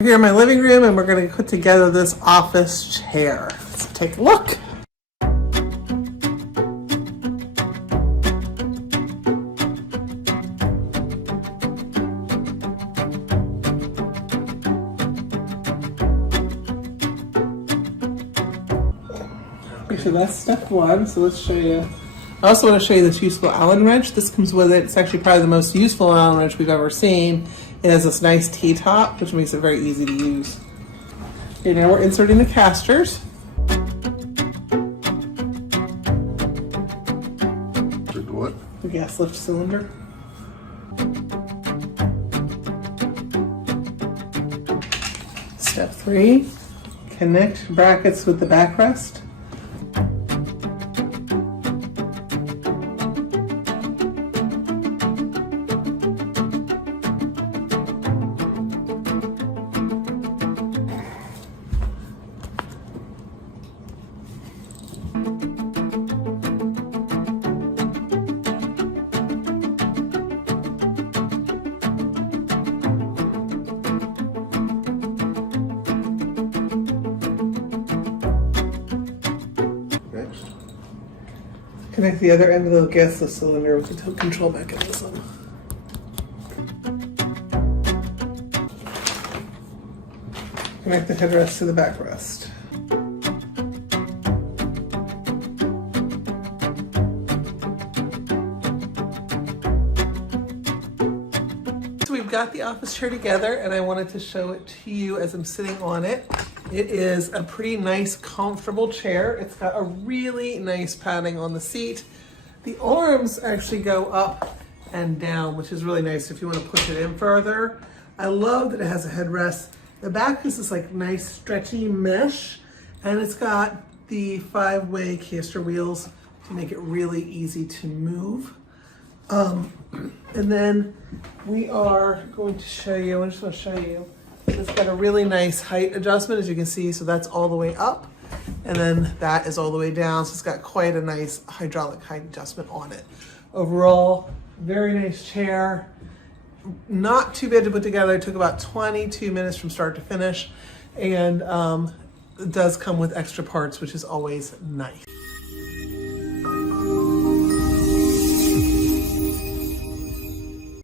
We're here in my living room and we're going to put together this office chair. Let's take a look. Okay, so that's step one. So let's show you. I also want to show you this useful Allen wrench. This comes with it. It's actually probably the most useful Allen wrench we've ever seen. It has this nice T-top, which makes it very easy to use. Okay, now we're inserting the casters. What? The gas lift cylinder. Step 3, connect brackets with the backrest. Connect the other end of the gas lift cylinder with the tilt control mechanism. Connect the headrest to the backrest. So we've got the office chair together and I wanted to show it to you as I'm sitting on it. It is a pretty nice, comfortable chair. It's got a really nice padding on the seat. The arms actually go up and down, which is really nice if you want to push it in further. I love that it has a headrest. The back is this like nice stretchy mesh, and it's got the 5-way caster wheels to make it really easy to move. And then we are going to show you, I just want to show you, it's got a really nice height adjustment, as you can see, so that's all the way up, and then that is all the way down, so it's got quite a nice hydraulic height adjustment on it. Overall, very nice chair, not too bad to put together. It took about 22 minutes from start to finish, and it does come with extra parts, which is always nice.